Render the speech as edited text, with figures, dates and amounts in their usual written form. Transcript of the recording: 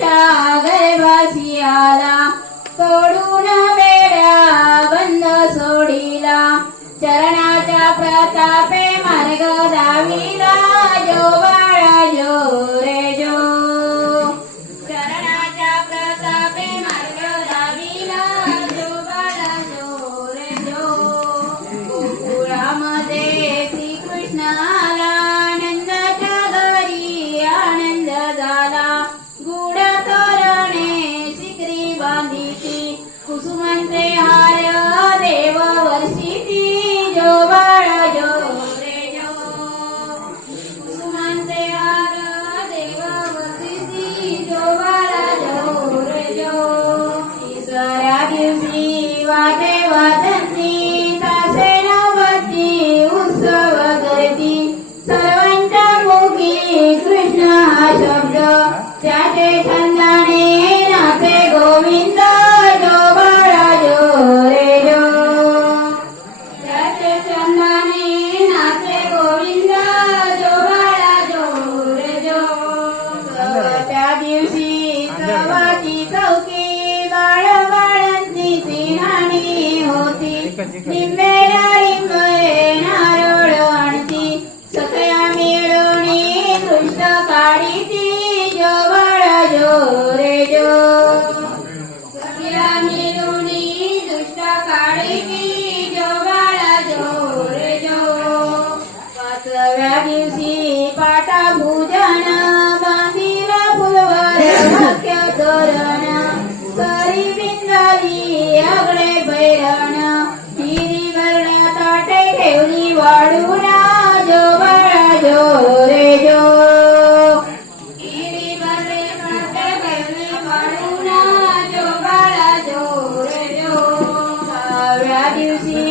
माऊलीच्या गर्भासी आला, तोडून वेड्या बंद सोडिला, चरणाच्या प्रतापे मार्ग दाविला, जो बाळा जो रे जो. चरणाच्या प्रतापे मार्ग दाविला, जो बाळा जो रे जो. गोकुळामध्ये श्रीकृष्ण आला, आनंदाच्या घरी आनंद झाला, गुढ तोरणे शिखरी बांधिती, कुसुमांचे हार देव वर्षिती, जो बाळा जो रे जो. कुसुमांचे हार देव वर्षिती, जो बाळा जो रे जो. तिसऱ्या दिवशी वाटे वाजंती, सासे नवती उत्सव गर्दी, सर्वांच्या मुखी कृष्ण हा शब्द, त्याचे छंदाने नाचे गोविंद, जो बाळा जो रे जो. त्याचे छंदाने नाचे गोविंद, जो बाळा जो रे जो. त्या दिवशी सर्वाची चौकी, बाळ बाळांची सिंहाणी होती, निंबेला लिंबे नारळ आणती, सगळ्या मिळवणी दृष्ट काढीती, जो बाळा जो रे जो. सगळ्या मिळवणी दृष्ट काढीती, जो बाळा जो रे जो. पाचव्या दिवशी पाटा पूजन, बांधिला फुलवर वाक्य तोरण, सरी बिंदाली आगळे बैरण, हिरी भरण्या ताटे ठेवली वाढून, जो बाळा जो रे जो. हिरी भरणे ताटे ठेवली वाढून, जो बाळा जो रे जो. सहाव्या दिवशी